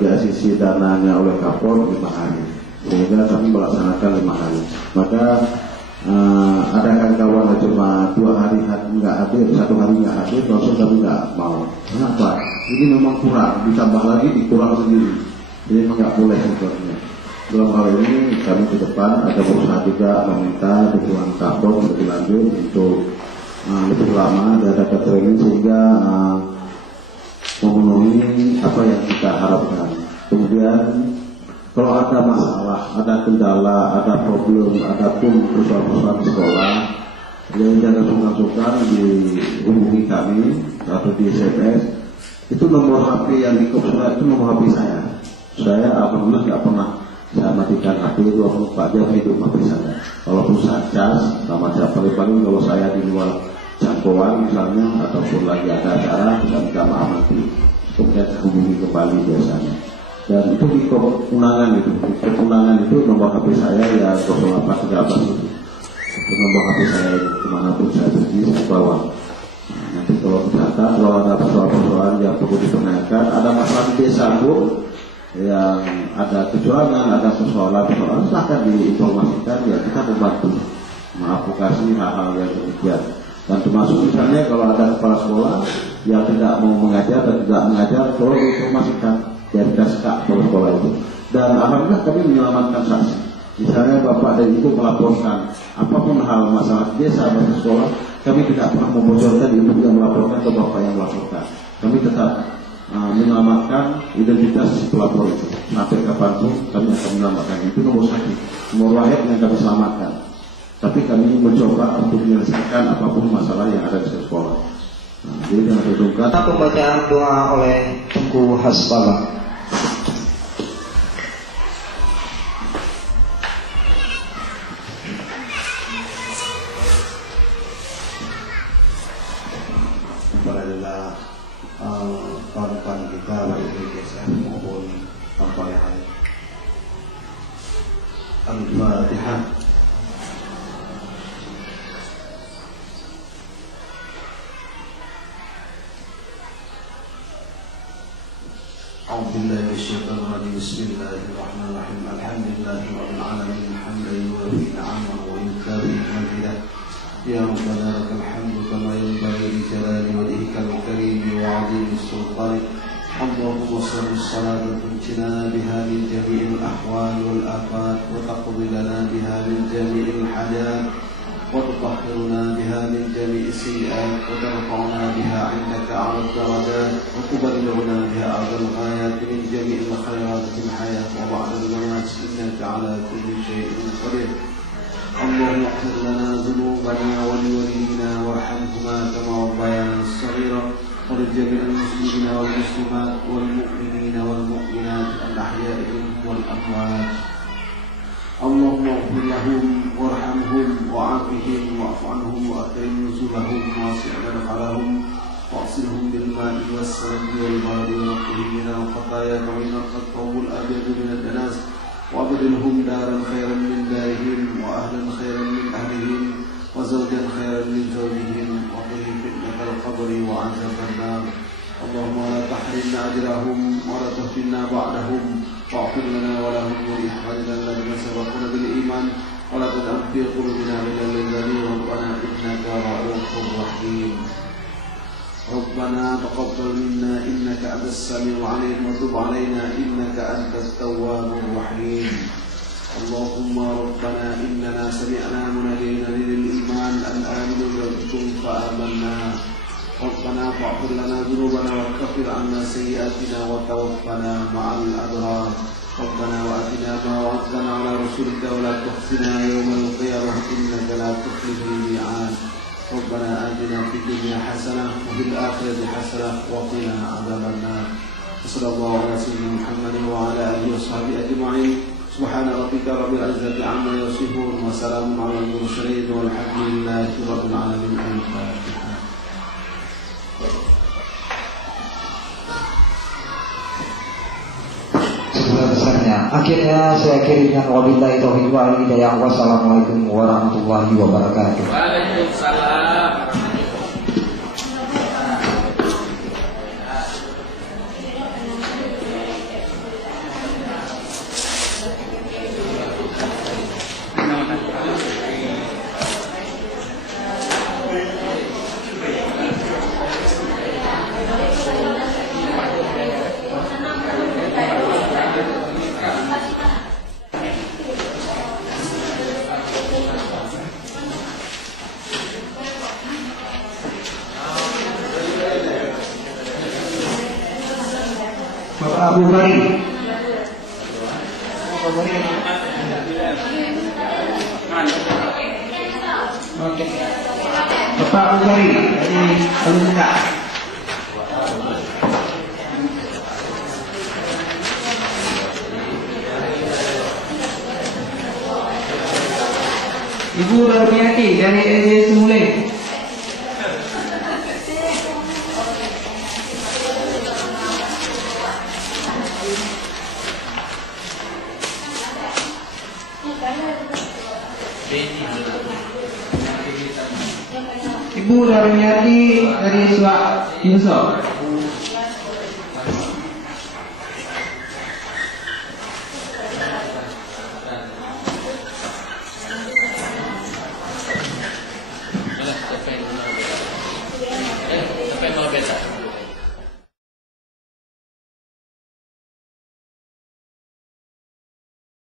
diasisi dananya oleh Kapolri 5 hari, sehingga kami melaksanakan 5 hari. Maka ada kawan-kawan yang cuma 2 hari nggak hadir, 1 hari nggak hadir, langsung kami nggak mau. Kenapa? Ini memang kurang, ditambah lagi dikurang sendiri. Jadi memang nggak boleh sebetulnya. Dalam hal ini kami ke depan ada berusaha juga meminta dukungan Kapolri lebih lanjut untuk lebih lama dan ada training sehingga memenuhi apa yang kita harapkan. Kemudian kalau ada masalah, ada kendala, ada problem, ada pun persoalan-persoalan di sekolah, yang jangan sungkan-sungkan dihubungi kami atau di SMS. Itu nomor HP yang di Kopsura itu nomor HP saya. Saya alhamdulillah nggak pernah saya matikan HP 24 jam hidup HP saya. Walaupun saya cas, sama saya paling-paling kalau saya di luar jangkauan misalnya ataupun lagi ada acara bisa minta maaf nanti, kemudian hubungi kembali biasanya. Dan itu di keundangan itu nomor HP saya ya 0813 itu nomor HP saya kemanapun saya pergi saya bawa. Nanti kalau ternyata kalau ada persoalan-persoalan yang perlu ditanyakan, ada masalah di desa pun yang ada kecurangan, ada persoalan silahkan diinformasikan, ya kita membantu mengadvokasi hal-hal yang demikian. Dan termasuk misalnya kalau ada kepala sekolah yang tidak mau mengajar dan tidak mengajar, tolong diinformasikan biar kita sekak kepala sekolah itu. Dan alhamdulillah kami menyelamatkan saksi. Misalnya bapak dan ibu melaporkan apapun hal masalah desa atau sekolah, kami tidak pernah membocorkan ibu yang melaporkan ke bapak yang melaporkan. Kami tetap menyelamatkan identitas pelapor itu. Sampai kapanpun kami akan menyelamatkan. Itu nomor 1, nomor wahid yang kami selamatkan. Tapi kami mencoba untuk menyelesaikan apapun masalah yang ada di sekolah. Jadi dengan tertungkat. Pembacaan doa oleh Tengku Hasbala. Adalah kawan-kawan kita baik di desa maupun kawan yang lain. Al-Fatihah. A'udzubillahi minasyaitonir rajim. Bismillahirrahmanirrahim. Alhamdulillahirabbil alamin. Hamdan yuwafi ni'amahu wa yukafi majidah. Ya Rabbana lakal hamdu kama yanbaghi li jalali wajhikal karim wa 'azimi sultanik. Allahumma shalli salatan tunjina biha min jami'il ahwal wal afat wa taqdi lana biha min jami'il hajat wa tutahhiruna biha min jami'is sayyi'at wa tarfa'una biha 'indaka 'ala ad-darajat wa tuballighuna biha a'dal ghayat min jami'il khairat fil hayat wa ba'da al-mamat innaka 'ala kulli shay'in qadir. اللهم اغفر لنا ذنوبنا ولوالدينا وارحمهما كما ربيانا صغيرا ولجميع المسلمين والمسلمات والمؤمنين والمؤمنات الأحياء منهم والأموات. اللهم اغفر لهم وارحمهم وعافهم واعف عنهم واكرم نزلهم واسع مدخلهم واغسلهم بالماء والثلج والبرد ونقهم من الخطايا كما ينقى الثوب الابيض من الدنس وابدلهم دارا خيرا من دارهم واهلا خيرا من اهلهم وزوجا خيرا من زوجهم وقهم فتنة القبر وعذاب النار. اللهم لا تحرمنا اجرهم ولا تفتنا بعدهم واغفر لنا ولهم ولاخواننا الذين سبقونا بالايمان ولا تجعل في قلوبنا غلا للذين ربنا انك رؤوف رحيم. ربنا تقبل منا انك انت السميع العليم وتب علينا انك انت التواب الرحيم. اللهم ربنا اننا سمعنا مناديا للايمان ان امنوا بربكم فامنا. ربنا فاغفر لنا ذنوبنا وكفر عنا سيئاتنا وتوفنا مع الابرار. ربنا واتنا ما وعدتنا على رسولك ولا تخزنا يوم القيامه انك لا تخلف الميعاد. ربنا آتنا في الدنيا حسنة وفي الآخرة حسنة وقنا عذاب النار. وصلى الله على سيدنا محمد وعلى آله وصحبه أجمعين. سبحان ربك رب العزة عما يصفون وسلام على المرسلين والحمد لله رب العالمين. الفاتحة. Sebesarnya. Akhirnya saya akhiri dengan wabillahi taufiq wal hidayah. Wassalamualaikum warahmatullahi wabarakatuh. Waalaikumsalam. Bukhari. Oke. Bapak Bukhari dari Alumni. Ibu Darmiati dari SD Semule. Ibu Darmiati dari Suak Yusuf.